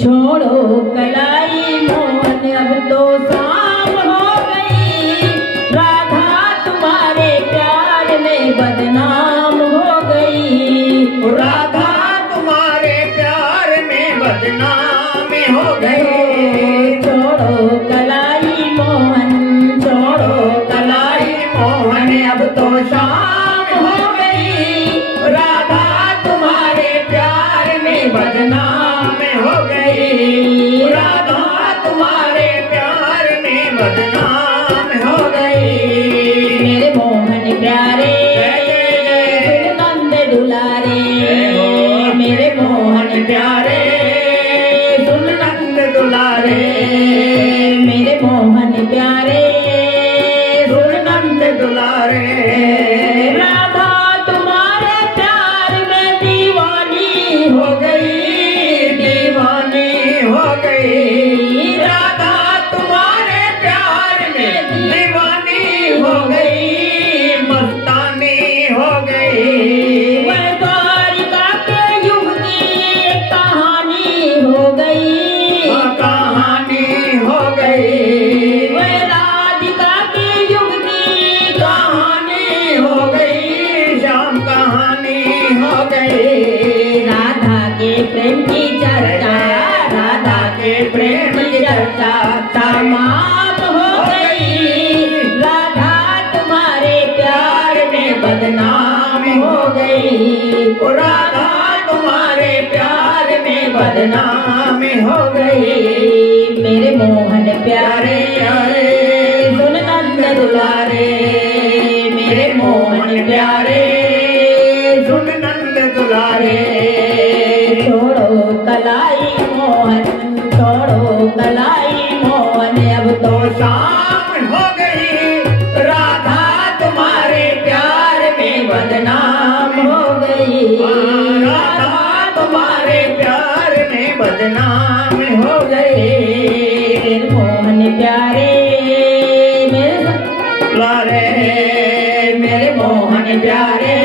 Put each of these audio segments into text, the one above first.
छोड़ो कलाई मोहन अब तो शाम हो गई, राधा तुम्हारे प्यार में बदनाम हो गई। राधा तुम्हारे प्यार में बदनाम हो गई। छोड़ो कलाई मोहन, छोड़ो कलाई मोहन अब तो शाम हो गई, राधा तुम्हारे प्यार में बदनाम हो गई। राधा तुम्हारे प्यार में बदनाम हो गई। मेरे मोहन प्यारे नंद दुलारे, मेरे मोहन प्यारे सुन नंद दुलारे, मेरे मोहन प्यारे सुन नंद दुलारे। राधा तुम्हारे प्यार में दीवानी हो गई, दीवानी हो गई। राधा तुम्हारे प्यार में दीवानी हो गई, मस्तानी हो गई। वह द्वारिका के युग की कहानी हो गई, कहानी हो गई। वह राधिका के युग की कहानी हो गई, श्याम कहानी हो गई। राधा के प्रेम की चर्चा, राधा के प्रेम की चर्चा तमाम हो गई। राधा तुम्हारे प्यार में बदनाम हो गई, राधा तुम्हारे प्यार में बदनाम हो गई। मेरे मोहन प्यारे प्यारे सुन नंद दुलारे, मेरे मोहन प्यारे सुन नंद दुलारे। छोड़ो कलाई मोहन, छोड़ो कलाई मोहन अब तो शाम हो गई, राधा तुम्हारे प्यार में बदनाम हो गई। राधा तुम्हारे प्यार में बदनाम हो गई। मेरे मोहन प्यारे मेरे दुलारे, मेरे मोहन प्यारे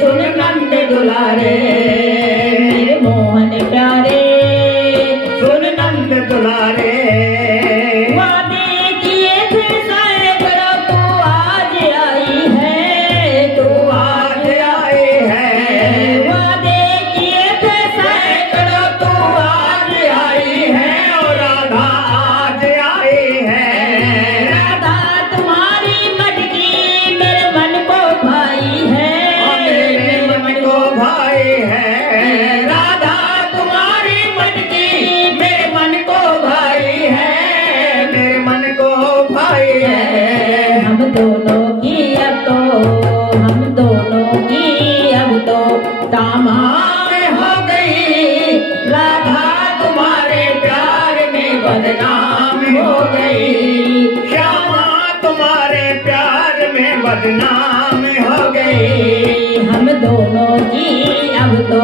सुन नंद दुलारे, मेरे मोहन प्यारे सुन नंद दुलारे। वादे किए थे सैकड़ों, तू आज आई है, तू आज आए हैं, वादे किए थे सैकड़ों, तू आज आई है और राधा आज आए हैं। राधा तुम्हारी मटकी मेरे मन को भाई है, मेरे मन को भाई है। राधा तुम्हारी मटकी मेरे मन को भाई है, मेरे मन को भाई है। हम दोनों की अब तो, हम दोनों की अब तो तमाम हो गई, राधा तुम्हारे प्यार में बदनाम हो गई। श्यामा तुम्हारे प्यार में बदनाम हो गई। हम दोनों की अब तो,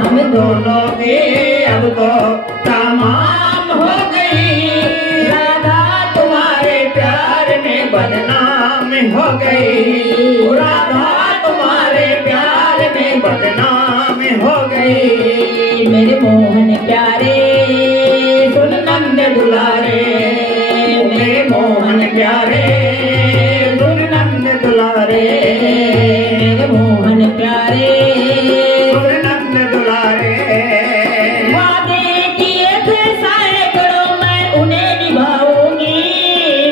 हम दोनों की अब तो तमाम हो गई, राधा तुम्हारे प्यार में बदनाम हो गई। राधा तुम्हारे प्यार में बदनाम हो गई। मेरे मोहन प्यारे सुन नंद दुलारे, मेरे मोहन प्यारे सुन नंद दुलारे, मेरे मोहन प्यारे सुन नंद दुलारे। वादे किए थे सैकड़ों, मैं उन्हें निभाऊंगी,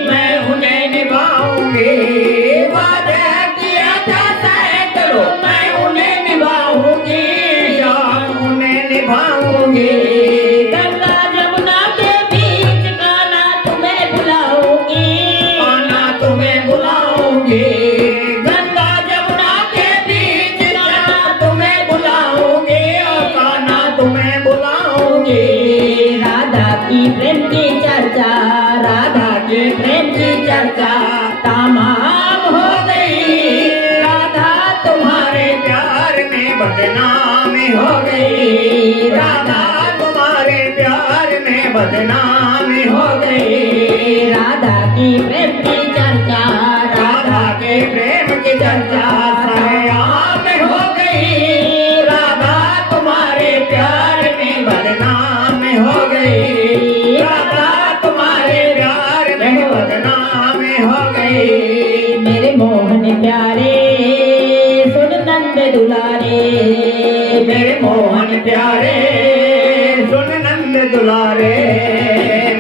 मैं उन्हें निभाऊंगी। वादा किया था सैकड़ों, मैं उन्हें निभाऊंगी, शाम उन्हें निभाऊंगी। गंगा जमुना के बीच गाना तुम्हें बुलाऊंगी, आना तुम्हें बुलाऊंगी। गंगा जमुना के बीच गाना तुम्हें बुलाऊंगी, और गाना तुम्हें बुलाऊंगी। राधा की प्रेम की चर्चा, राधा की प्रेम की चर्चा तमाम हो गई। राधा तुम्हारे प्यार में बदनाम हो गई। राधा तुम्हारे प्यार में बदनाम हो गई। राधा की प्रेम की चर्चा, राधा के प्रेम की चर्चा सरेआम हो गई। राधा तुम्हारे प्यार में बदनाम मोहन प्यारे सुन नंद दुलारे मेरे मोहन प्यारे सुन नंद दुलारे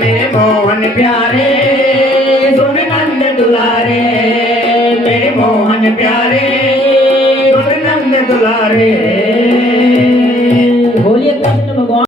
मेरे मोहन प्यारे सुन नंद दुलारे मेरे मोहन प्यारे